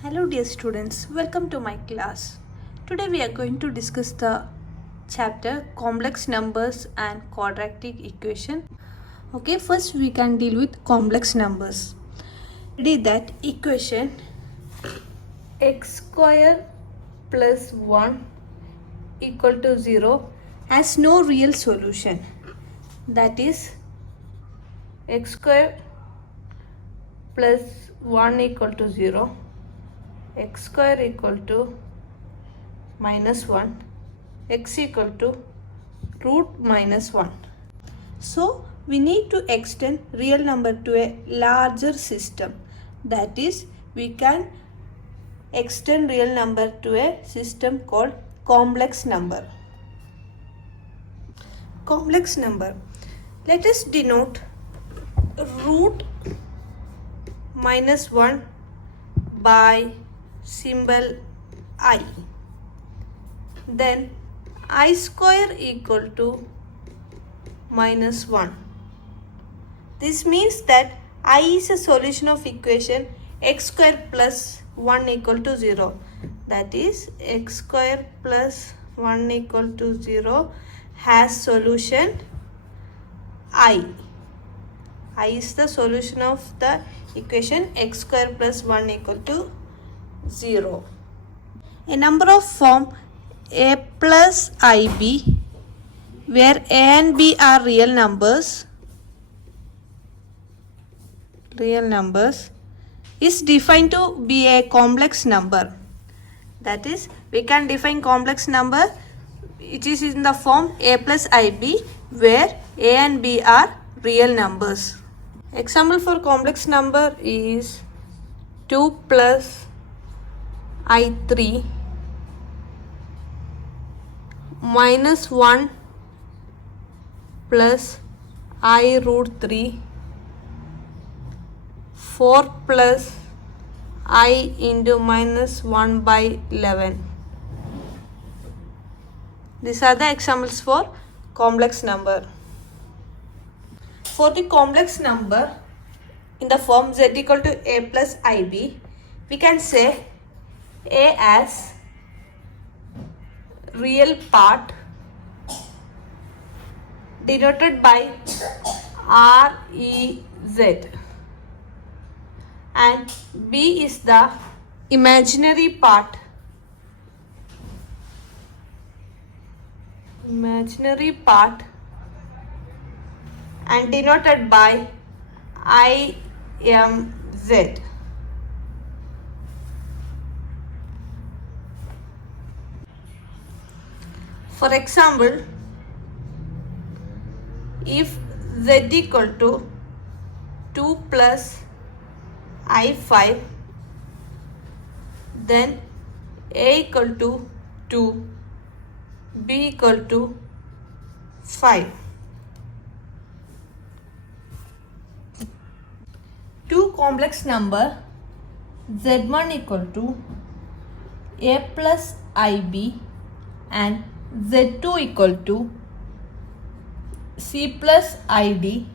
Hello dear students, welcome to my class. Today we are going to discuss the chapter complex numbers and quadratic equation. Okay, first we can deal with complex numbers. Read that equation x square plus 1 equal to 0 has no real solution. That is x square plus 1 equal to 0, x square equal to minus 1, x equal to root minus 1. So we need to extend real number to a larger system. That is, we can extend real number to a system called complex number. Complex number. Let us denote root minus 1 by symbol I. Then I square equal to minus 1. This means that I is a solution of equation x square plus 1 equal to 0. That is, x square plus 1 equal to 0 has solution I. I is the solution of the equation x square plus 1 equal to 0. A number of form a plus ib where a and b are real numbers is defined to be a complex number. That is, we can define complex number which is in the form a plus ib where a and b are real numbers. Example for complex number is 2 plus I3 minus 1 plus I root 3, 4 plus I into minus 1 by 11. These are the examples for complex number. For the complex number in the form z equal to a plus ib, we can say a as real part denoted by REZ and b is the imaginary part and denoted by IMZ. For example, if z equal to 2 plus I5, then a equal to 2, b equal to 5. Two complex number z1 equal to a plus ib and z2 equal to c plus id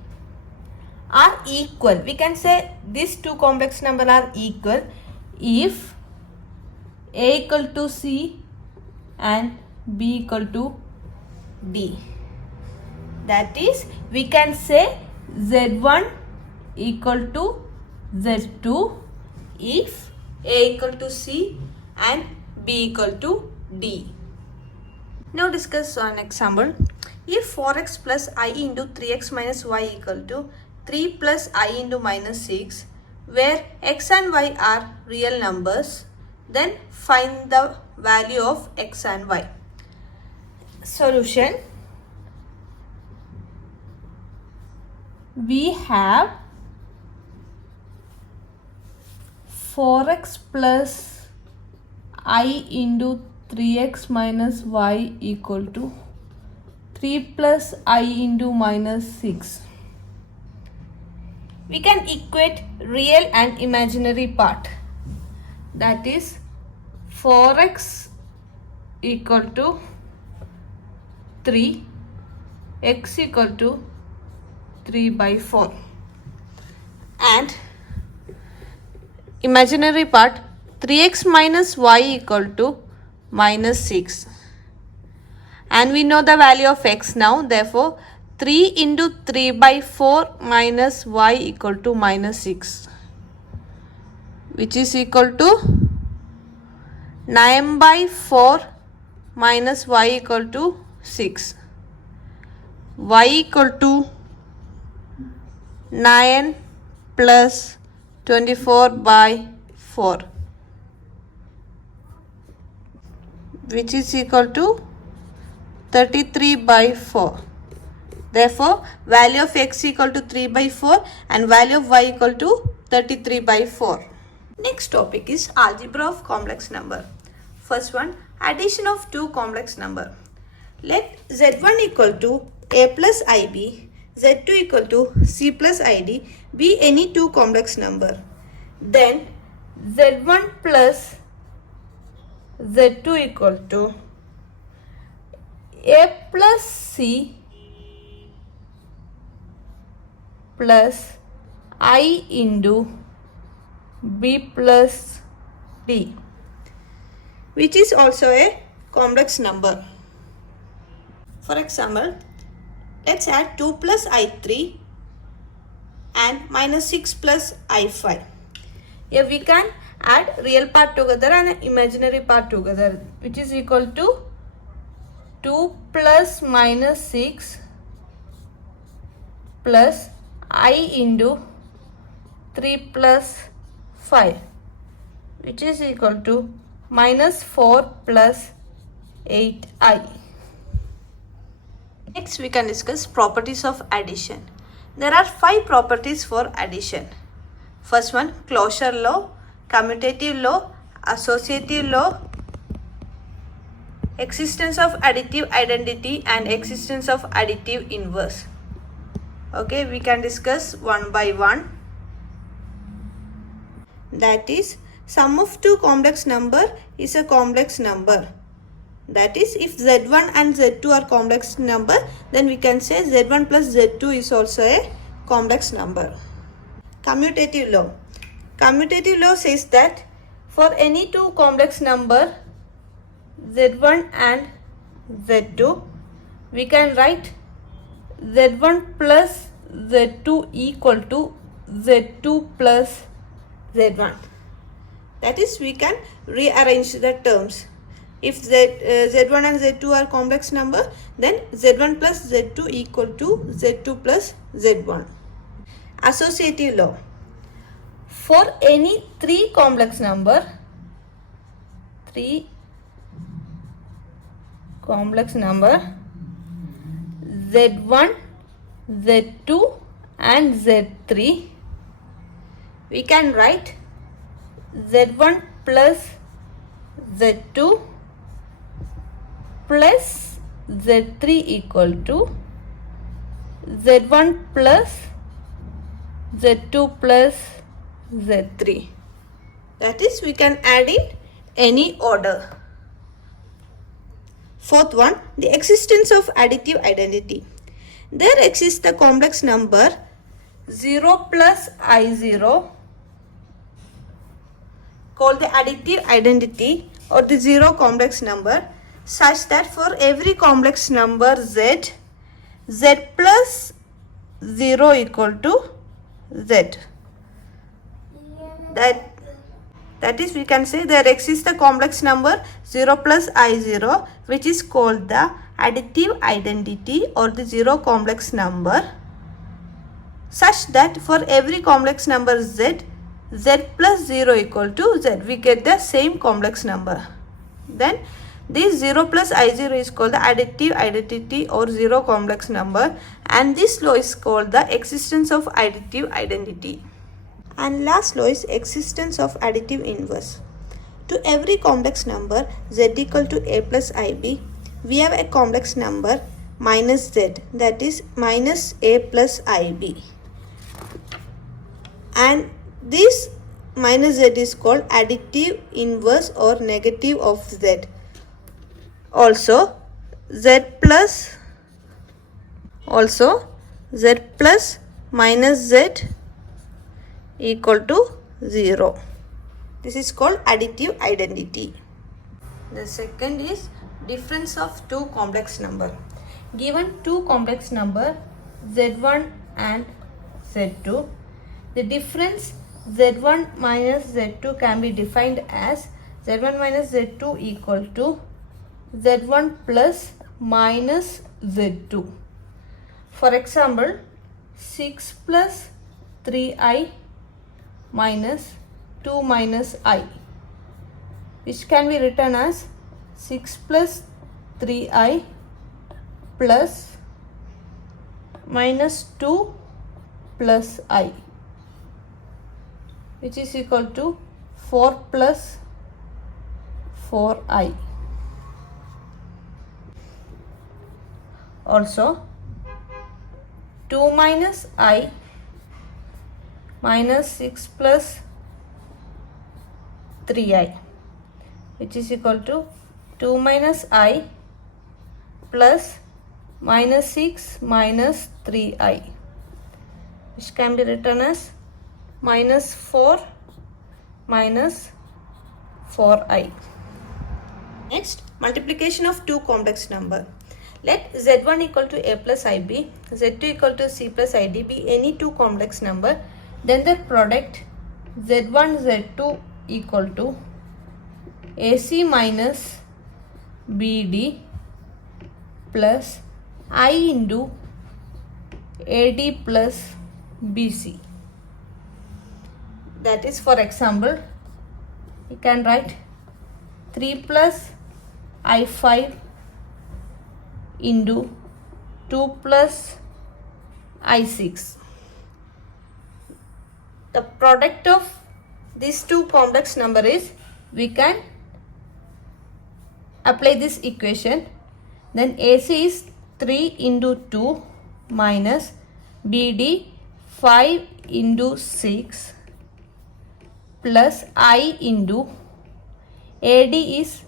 are equal. We can say these two complex number are equal if a equal to c and b equal to d. That is, we can say z1 equal to z2 if a equal to c and b equal to d. Now discuss an example. If 4x plus I into 3x minus y equal to 3 plus I into minus 6, where x and y are real numbers, then find the value of x and y. Solution. We have 4x plus I into 3x minus y equal to 3 plus I into minus 6. We can equate real and imaginary part. That is, 4x equal to 3, x equal to 3 by 4. And imaginary part 3x minus y equal to minus 6. And we know the value of x now. Therefore, 3 into 3 by 4 minus y equal to minus 6, which is equal to 9 by 4 minus y equal to 6. Y equal to 9 plus 24 by 4, which is equal to 33 by 4. Therefore, value of x equal to 3 by 4 and value of y equal to 33 by 4. Next topic is algebra of complex number. First one, addition of two complex number. Let z1 equal to a plus ib, z2 equal to c plus id be any two complex number. Then z1 plus z2 equal to a plus c plus I into b plus d, which is also a complex number. For example, let's add 2 plus I3 and minus 6 plus I5. Here we can add real part together and imaginary part together, which is equal to 2 plus minus 6 plus I into 3 plus 5, which is equal to minus 4 plus 8i. Next we can discuss properties of addition. There are 5 properties for addition. First one, closure law, commutative law, associative law, existence of additive identity and existence of additive inverse. Okay, we can discuss one by one. That is, sum of two complex number is a complex number. That is, if z1 and z2 are complex number, then we can say z1 plus z2 is also a complex number. Commutative law. Commutative law says that for any two complex number z1 and z2, we can write z1 plus z2 equal to z2 plus z1. That is, we can rearrange the terms. If z1 and z2 are complex number, then z1 plus z2 equal to z2 plus z1. Associative law. For any three complex number, z1, z2 and z3, we can write z1 plus z2 plus z3 equal to z1 plus z2 plus z3. That is, we can add in any order. Fourth one, the existence of additive identity. There exists the complex number 0 plus I0 called the additive identity or the zero complex number, such that for every complex number z plus 0 equal to z. That is, we can say there exists a complex number 0 plus I0, which is called the additive identity or the zero complex number, such that for every complex number z plus 0 equal to z, we get the same complex number. Then this 0 plus I0 is called the additive identity or zero complex number, and this law is called the existence of additive identity. And last law is existence of additive inverse. To every complex number z equal to a plus ib, we have a complex number minus z, that is minus a plus ib. And this minus z is called additive inverse or negative of z. Also z plus minus z equal to 0. This is called additive identity. The second is difference of two complex number. Given two complex number z1 and z2, the difference z1 minus z2 can be defined as z1 minus z2 equal to z1 plus minus z2. For example, 6 plus 3i minus 2 minus I, which can be written as 6 plus 3i plus minus 2 plus I, which is equal to 4 plus 4i. Also, 2 minus I minus 6 plus 3i, which is equal to 2 minus I plus minus 6 minus 3i, which can be written as minus 4 minus 4i. Next, multiplication of two complex number. Let z1 equal to a plus ib, z2 equal to c plus id be any two complex number, then their product z1 z2 equal to ac minus bd plus I into AD plus BC. That is, for example, you can write 3 plus I5 into 2 plus I6. The product of these two complex number is, we can apply this equation. Then AC is 3 into 2 minus BD 5 into 6 plus I into AD is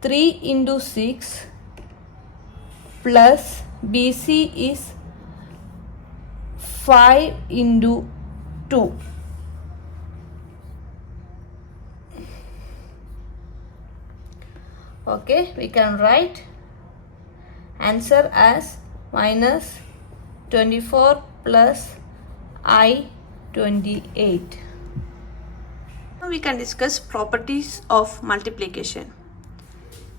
3 into 6 plus BC is 5 into 2. Okay, we can write answer as minus 24 plus I 28. Now we can discuss properties of multiplication.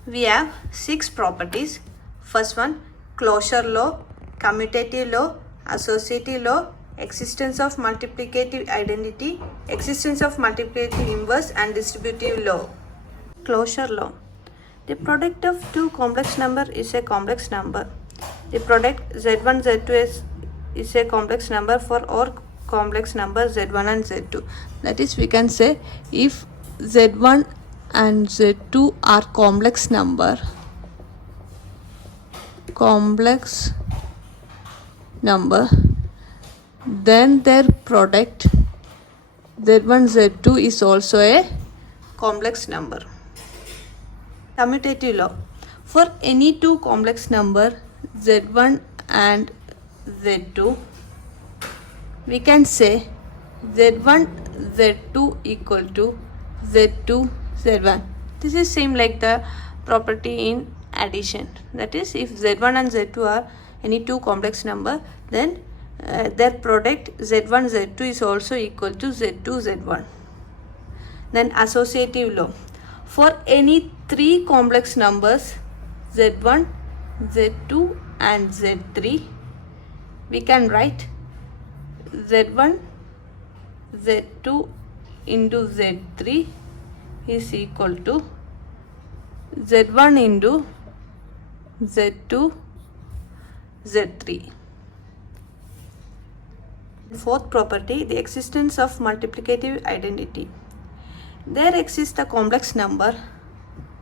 We have 6 properties. First one, closure law, commutative law, associative law, existence of multiplicative identity, existence of multiplicative inverse, and distributive law. Closure law. The product of two complex number is a complex number. The product z1 z2 is a complex number for all complex numbers z1 and z2. That is, we can say if z1 and z2 are complex number, then their product z1 z2 is also a complex number. Commutative law. For any two complex number z1 and z2, we can say z1 z2 equal to z2 z1. This is same like the property in addition. That is, if z1 and z2 are any two complex number, then their product z1 z2 is also equal to z2 z1. Then associative law. For any three complex numbers z1, z2 and z3, we can write z1 z2 into z3 is equal to z1 into z2 z3. Fourth property, the existence of multiplicative identity. There exists a complex number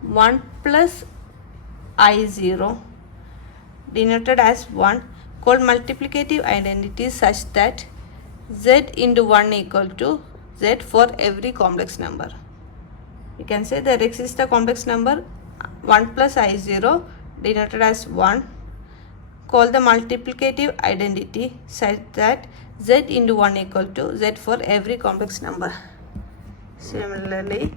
1 plus I0 denoted as 1 called multiplicative identity such that z into 1 equal to z for every complex number. You can say there exists a complex number 1 plus I0 denoted as 1 called the multiplicative identity such that z into 1 equal to z for every complex number. Similarly,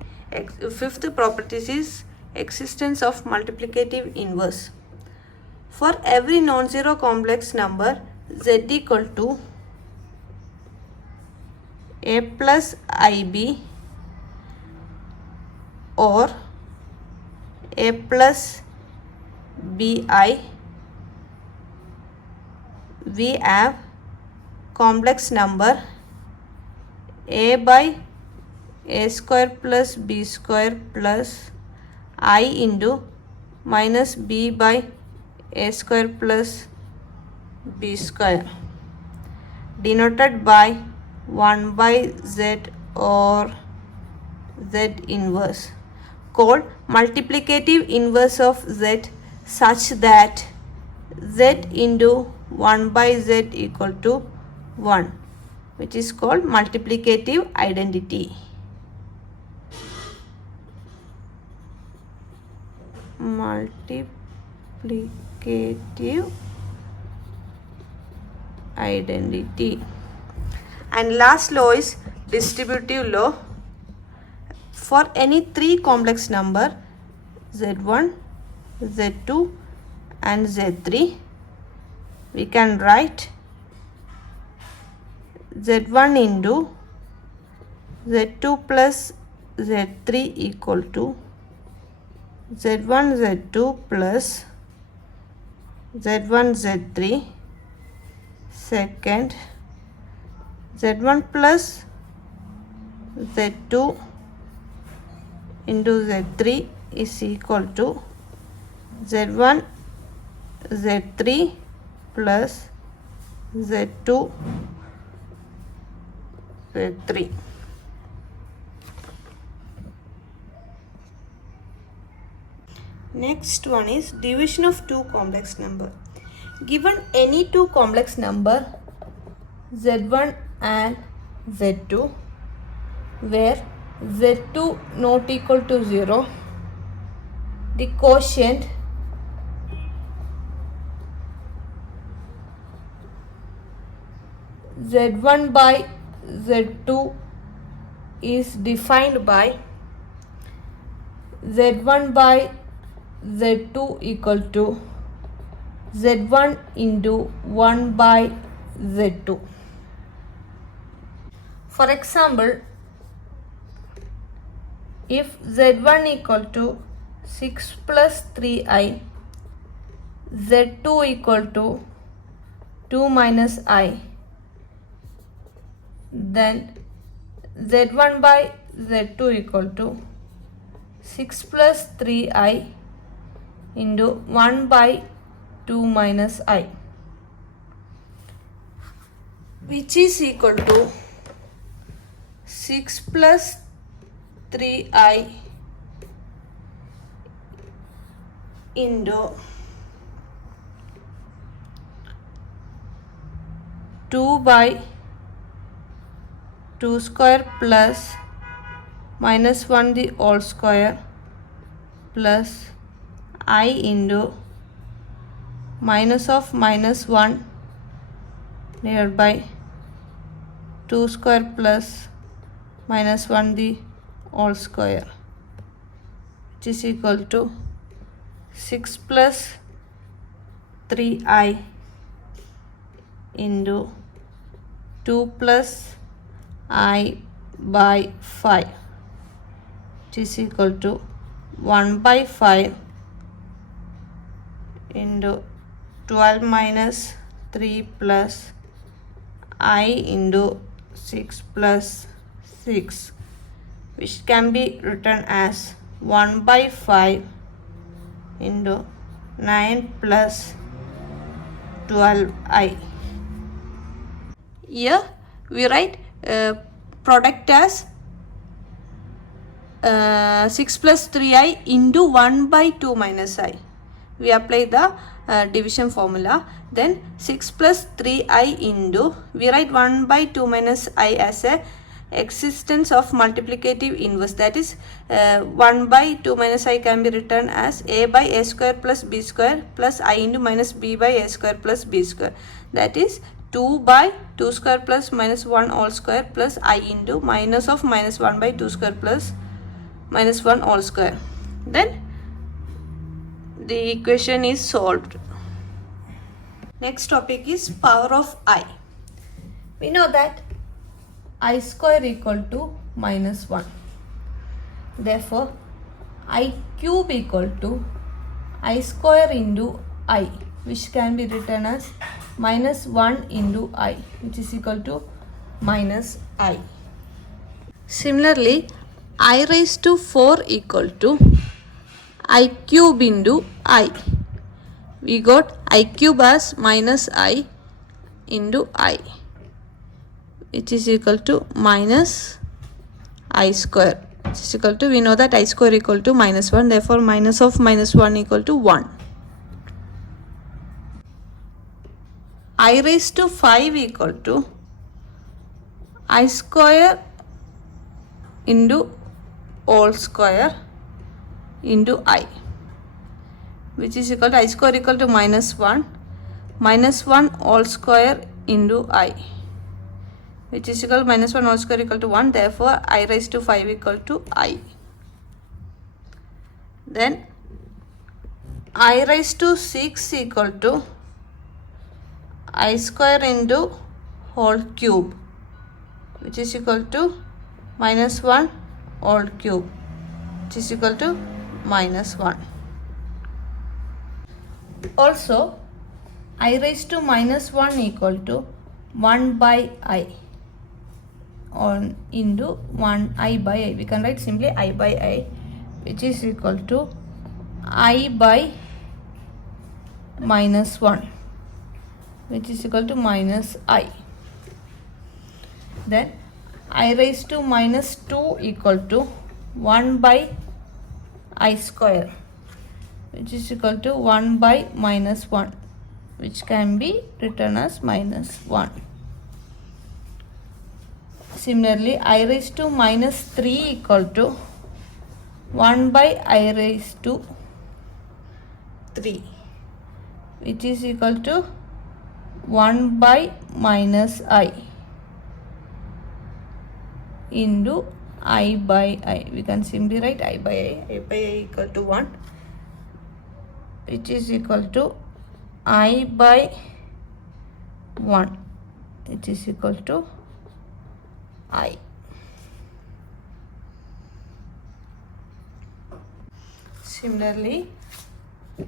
fifth property is existence of multiplicative inverse. For every non-zero complex number, z equal to a plus ib or a plus bi, we have complex number a by a square plus b square plus I into minus b by a square plus b square, denoted by 1 by z or z inverse, called multiplicative inverse of z, such that z into 1 by z equal to 1, which is called multiplicative identity. Multiplicative identity. And last law is distributive law. For any three complex number z1, z2 and z3, we can write z1 into z2 plus z3 equal to z1 z2 plus z1 z3. Second, z1 plus z2 into z3 is equal to z1 z3 plus z2 z3. Next one is division of two complex number. Given any two complex number z1 and z2, where z2 not equal to 0, the quotient z1 by z2 is defined by z1 by z2 equal to z1 into 1 by z2. For example, if z1 equal to 6 plus 3i, z2 equal to 2 minus I, then z1 by z2 equal to 6 plus 3i into 1 by 2 minus I, which is equal to 6 plus 3i into 2 by 2 square plus minus 1 the whole square plus I into minus of minus 1 divided by 2 square plus minus 1 the whole square, which is equal to 6 plus 3i into 2 plus I by 5, which is equal to 1 by 5 into 12 minus 3 plus I into 6 plus 6, which can be written as 1 by 5 into 9 plus 12i. Here we write product as 6 plus 3i into 1 by 2 minus I. We apply the division formula. Then 6 plus 3i into, we write 1 by 2 minus I as a existence of multiplicative inverse, that is 1 by 2 minus I can be written as a by a square plus b square plus I into minus b by a square plus b square, that is 2 by 2 square plus minus 1 all square plus I into minus of minus 1 by 2 square plus minus 1 all square. Then the equation is solved. Next topic is power of I. We know that I square equal to minus 1. Therefore, I cube equal to I square into I, which can be written as minus 1 into I, which is equal to minus I. Similarly, I raised to 4 equal to I cube into I. We got I cube as minus I into I, which is equal to minus I square. Which is equal to, we know that I square equal to minus 1. Therefore, minus of minus 1 equal to 1. I raised to 5 equal to I square into all square into I, which is equal to I square equal to minus 1 all square into I, which is equal to minus 1 all square equal to 1. Therefore, I raised to 5 equal to I. Then I raised to 6 equal to I square into whole cube, which is equal to minus 1 all cube, which is equal to minus 1. Also, I raised to minus 1 equal to 1 by I on into 1 I by I. We can write simply I by I, which is equal to I by minus 1, which is equal to minus I. Then I raised to minus 2 equal to 1 by I square, which is equal to 1 by minus 1, which can be written as minus 1. Similarly, I raised to minus 3 equal to 1 by I raised to 3, which is equal to 1 by minus I into I by I. We can simply write I by I equal to 1, which is equal to I by 1, which is equal to I. Similarly,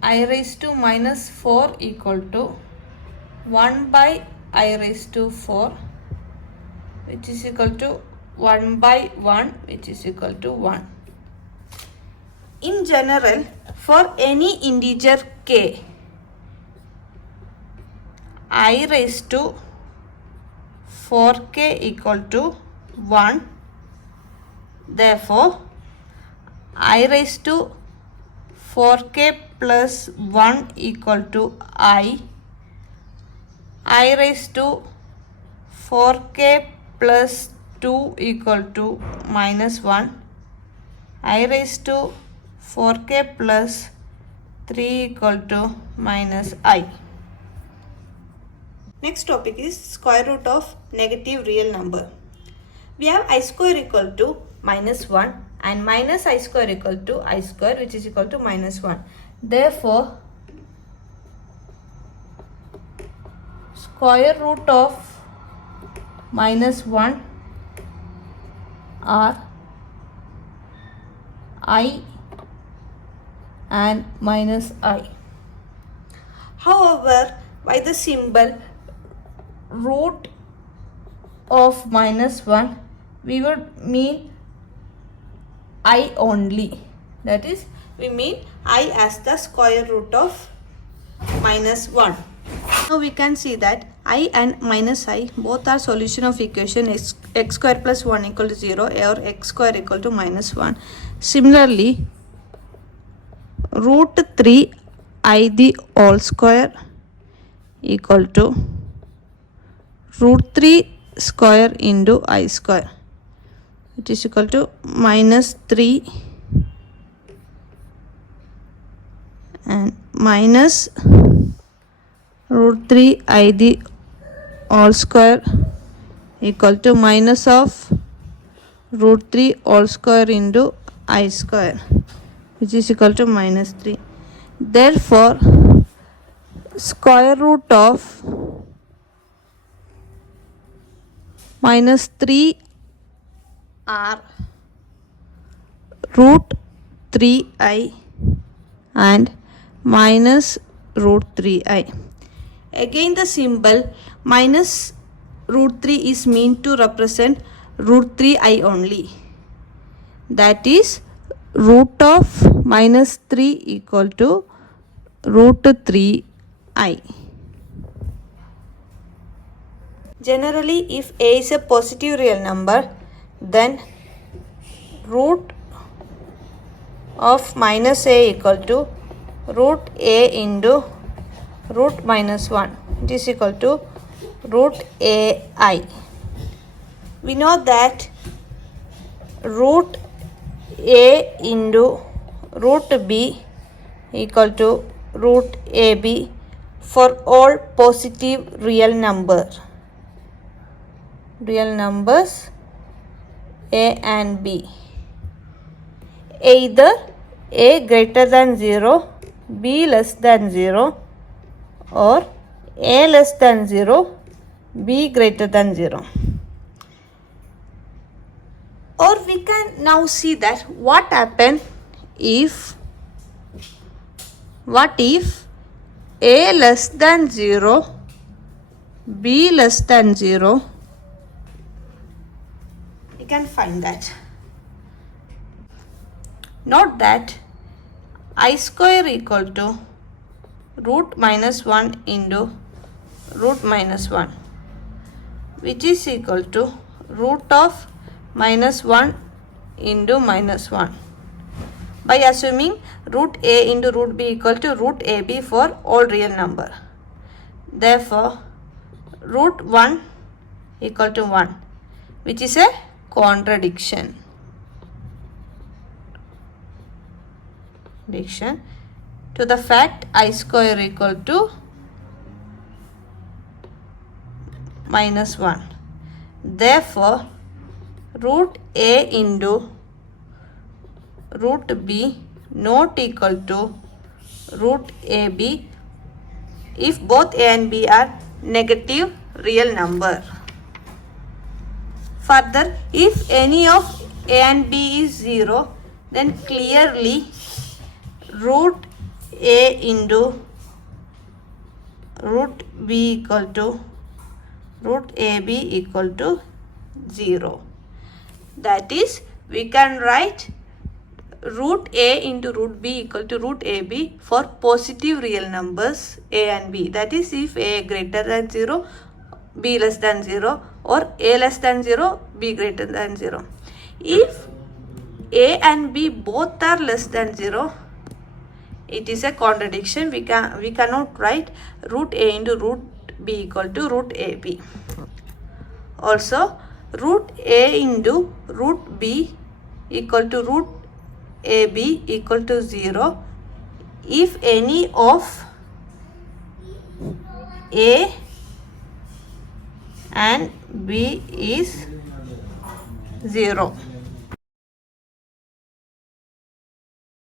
I raised to minus 4 equal to 1 by I raised to 4, which is equal to 1 by 1, which is equal to 1. In general, for any integer k, I raised to 4k equal to 1. Therefore, I raised to 4k plus 1 equal to I raised to 4k plus 2 equal to minus 1, I raised to 4k plus 3 equal to minus I. Next topic is square root of negative real number. We have I square equal to minus 1 and minus I square equal to I square, which is equal to minus 1. Therefore, square root of minus 1 are I and minus I. However, by the symbol root of minus 1, we would mean I only. That is, we mean I as the square root of minus 1. Now we can see that I and minus I both are solution of equation x square plus 1 equal to 0 or x square equal to minus 1. Similarly, root 3 I the whole square equal to root 3 square into I square, which is equal to minus 3 and minus root 3 I the all square equal to minus of root 3 all square into I square, which is equal to minus 3. Therefore, square root of minus 3 are root 3i and minus root 3i. Again the symbol minus root 3 is meant to represent root 3i only. That is root of minus 3 equal to root 3i. Generally, if a is a positive real number, then root of minus a equal to root a into root minus 1. It is equal to root ai. We know that root a into root b equal to root ab for all positive real numbers a and b. Either a greater than 0, b less than 0, or a less than 0, b greater than 0. Or we can now see that what if a less than 0, b less than 0. You can find that. Note that I square equal to root minus 1 into root minus 1, which is equal to root of minus 1 into minus 1, by assuming root a into root b equal to root ab for all real number. Therefore, root 1 equal to 1, which is a contradiction. To the fact I square equal to minus 1. Therefore, root a into root b not equal to root ab if both a and b are negative real number. Further, if any of a and b is 0, then clearly root a into root b equal to root ab equal to 0. That is, we can write root a into root b equal to root ab for positive real numbers a and b. That is, if a greater than 0, b less than 0, or a less than 0, b greater than 0. If a and b both are less than 0, it is a contradiction. We cannot write root a into root b equal to root ab. Also, root a into root b equal to root ab equal to 0 if any of a and b is 0.